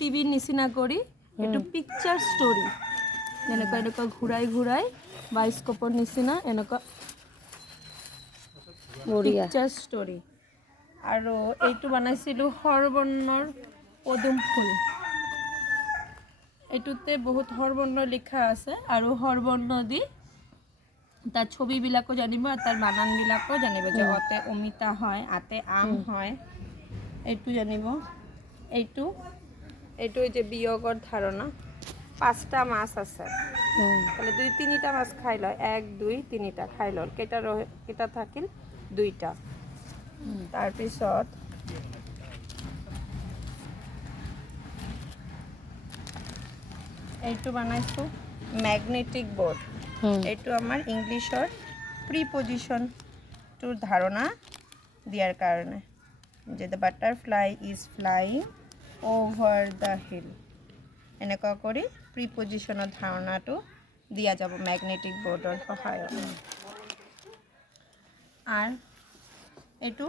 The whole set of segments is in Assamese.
টিভিৰ নিচিনা কৰি এইটো পিকচাৰ ষ্টৰি এনেকুৱা এনেকুৱা ঘূৰাই ঘূৰাই বায়োস্কোপৰ নিচিনা এনেকুৱা পিকচাৰ ষ্টৰি আৰু এইটো বনাইছিলোঁ সৰবৰ্ণৰ পদুম ফুল এইটোতে বহুত সৰবৰ্ণ লিখা আছে আৰু সৰবৰ্ণ দি তাৰ ছবিবিলাকো জানিব আৰু তাৰ বানানবিলাকো জানিব যে অতে অমিতা হয় আতে আম হয় এইটো জানিব এইটো এইটো যে বিয়োগৰ ধাৰণা 5টা মাছ আছে তাহলে 2-3টা মাছ খাই লয় 1 2 3টা খাই লল কেইটা থাকিল 2টা তাৰপিছত এইটো বনাইছো ম্যাগনেটিক বোৰ্ড এইটো আমাৰ ইংলিশৰ প্ৰিপজিশনটোৰ ধাৰণা দিয়াৰ কাৰণে যে the butterfly is flying over the hill এনেকুৱা কৰি প্ৰিপজিশনৰ ধাৰণাটো দিয়া যাব ম্যাগনেটিক বোৰ্ডৰ সহায়ত আৰু এইটো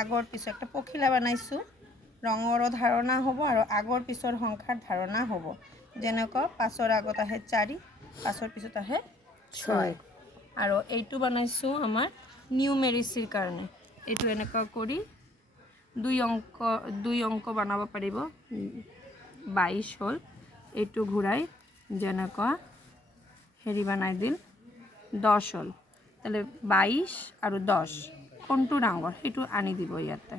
আগৰ পিছৰ একটা পখিলা বনাইছো ৰঙৰ ধাৰণা হ'ব আৰু আগৰ পিছৰ সংখ্যাৰ ধাৰণা হ'ব যেনেকুৱা 5ৰ আগত আহে 4 5ৰ পিছত আহে 6 আৰু এইটো বনাইছো আমাৰ নিউমেৰিচিৰ কাৰণে এইটো এনেকুৱা কৰি দুই অংক বনাব পাৰিব 22 হ'ল এইটো ঘূৰাই যেনেকুৱা হেৰি বনাই দিল 10 হ'ল তাহলে 22 আৰু 10 কোনটো ডাঙৰ সেইটো আনি দিব ইয়াতে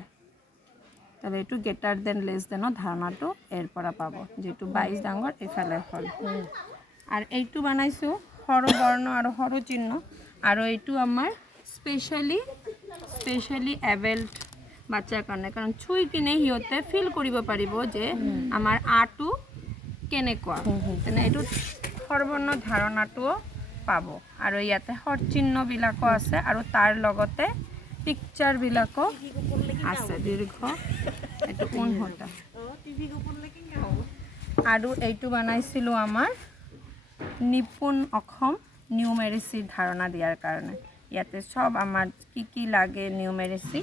তাহলে এইটো গ্ৰেটাৰ দেন লেস দেনৰ ধাৰণাটো এৰ পৰা পাব যেটো 22 ডাঙৰ এফালে হ'ল আৰু এইটো বনাইছো হৰবৰ্ণ আৰু হৰ চিহ্ন আৰু এইটো আমাৰ স্পেশালি এবেল্ট বাচ্চাৰ কাৰণে কাৰণ ছুই কিনে হিয়তে ফিল কৰিব পাৰিব যে আমাৰ আটো কেনেকুৱা তেনে এইটো হৰবৰ্ণ ধাৰণাটো পাব আৰু ইয়াতে হৰ চিহ্ন বিলাকো আছে আৰু তাৰ লগতে পিকচাৰ বিলাকো আছে দীৰ্ঘ এইটো কোন হতা আৰু এইটো বনাইছিলো আমাৰ নিপুণ অসম নিউমেৰিচি ধাৰণা দিয়াৰ কাৰণে ইয়াতে সব আমাৰ কি লাগে নিউমেৰিচি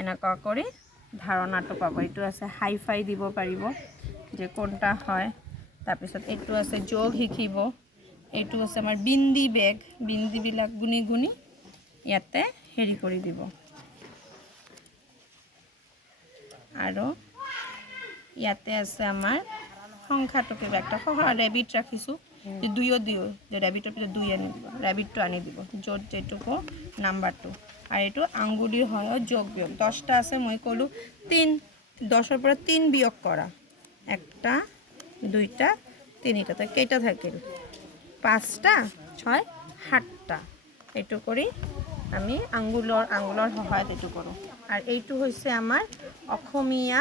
এনেকুৱা কৰি ধাৰণাটো পাব এইটো আছে হাইফাই দিব পাৰিব যে কোনটা হয় তাৰপিছত এইটো আছে যোগ শিকিব এইটো আছে আমাৰ বিন্দি বেগ বিন্দি বিলাক গুনি গুনি ইয়াতে হেৰি কৰি দিব আৰু ইয়াতে আছে আমাৰ সংখ্যাটো কিবা একটা ৰেবিট ৰাখিছো যে দুইও যে ৰেবিটৰ পিছত 2 আনি দিব ৰেবিটটো আনি দিব য'ত যেটুকো নাম্বাৰটো আৰু এইটো আঙ্গুলিৰ হয় যোগ বিয়োগ 10টা আছে মই কলো 3 10ৰ পৰা 3 বিয়োগ কৰা 1টা 2টা 3টা তো কেইটা থাকিল 5টা 6 7টা এইটো কৰি আমি আঙ্গুলৰ সহায়ত এইটো কৰো আৰু এইটো হৈছে আমাৰ অসমীয়া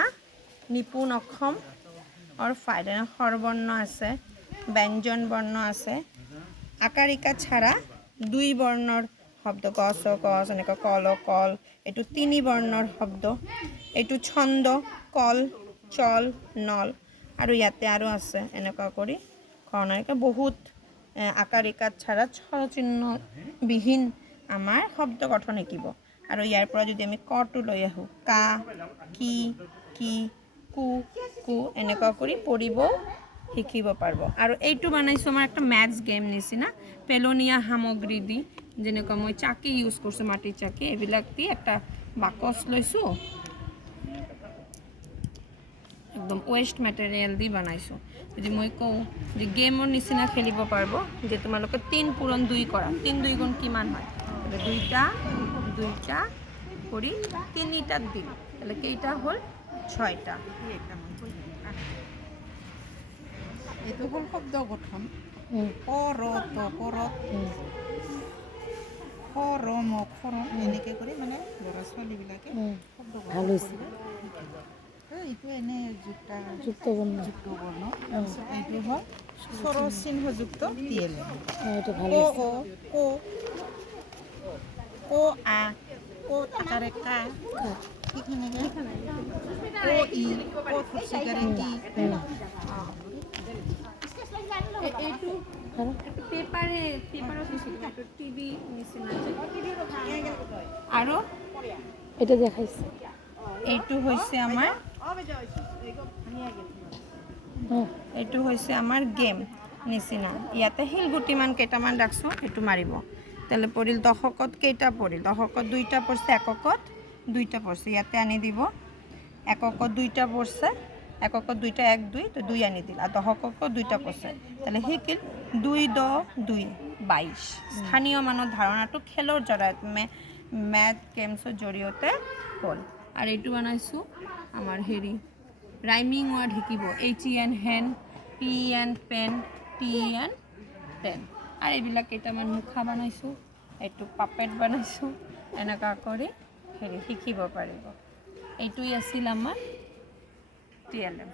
নিপুণ অসম और फायदा हरबर्ण আছে ব্যঞ্জন বৰ্ণ আছে আকাৰিকা ছাড়া 2 বৰ্ণৰ শব্দ কস কস এনেকা কল কল এটু 3 বৰ্ণৰ শব্দ এটু ছন্দ কল চল নল আৰু ইয়াতে আৰু আছে এনেকা কৰি কণাইকা বহুত আকাৰিকা ছাড়া স্বৰচিহ্ন বিহীন আমাৰ শব্দ গঠন শিকিব আৰু ইয়াৰ পৰা যদি আমি কটো লৈ আহো কা কি কু কু এনেকা কৰি পঢ়িব শিকিব পাৰব আৰু এইটো বানাইছো আমাৰ একটা ম্যাথস গেম নিচিনা পেলোনিয়া সামগ্ৰী দি যেনেকা মই চাকি ইউজ কৰছো মাটিৰ চাকি এবিলাক দি একটা বাকস লৈছো একদম ওয়েস্ট ম্যাটেৰিয়াল দি বানাইছো যদি মই কও যে গেমৰ নিচিনা খেলিব পাৰব যে তোমালোকে 3 পূৰণ 2 কৰা 3 2 গুণ কিমান হয় দুইটা কৰি 3টা দিল তাহলে কেইটা হল 6টা এইটো হল শব্দ গঠন পরত পরত খরম খরম এনেকে কৰি মানে ল'ৰা ছোৱালী বিলাকে শব্দ গঠন কৰিব এইটো এনে যুক্ত বৰ্ণ এইটো হ'ল স্বৰচিহ্নযুক্ত টিএল ও আ ও আকাৰে কা ঠিকনেকে ও ই ও থুচিকাৰে টি এইটো পেপাৰত দিছিল এইটো টিভি নিচিনা আৰু এটা দেখাইছে এইটো হৈছে আমাৰ এইটো হৈছে আমাৰ গেম নিচিনা ইয়াতে শিলগুটিমান কেইটামান ৰাখছোঁ সেইটো মাৰিব তেলে পৰিল দশকত কেইটা পৰিল দশকত 2টা পৰিছে এককত 2টা পৰিছে ইয়াতে আনি দিব এককত 2টা পৰিছে এককত 2টা 1 2 তো 2 আনি দিল আৰ দশকত 2টা পৰিছে তাহলে শিকিল 2 10 2 22 স্থানীয় মানৰ ধাৰণাটো খেলৰ জৰিয়তে ম্যাথ গেমছৰ জৰিয়তে হ'ল আৰু এইটো বনাইছোঁ আমাৰ হেৰি ৰাইমিং ওয়াৰ্ড শিকিব HEN hen PEN pen TEN pen আৰ এইবিলাক কেইটামান মুখা বনাইছোঁ এইটো পাপেট বনাইছোঁ এনেকুৱা কৰি হেৰি শিকিব পাৰিব এইটোই আছিল আমাৰ TLM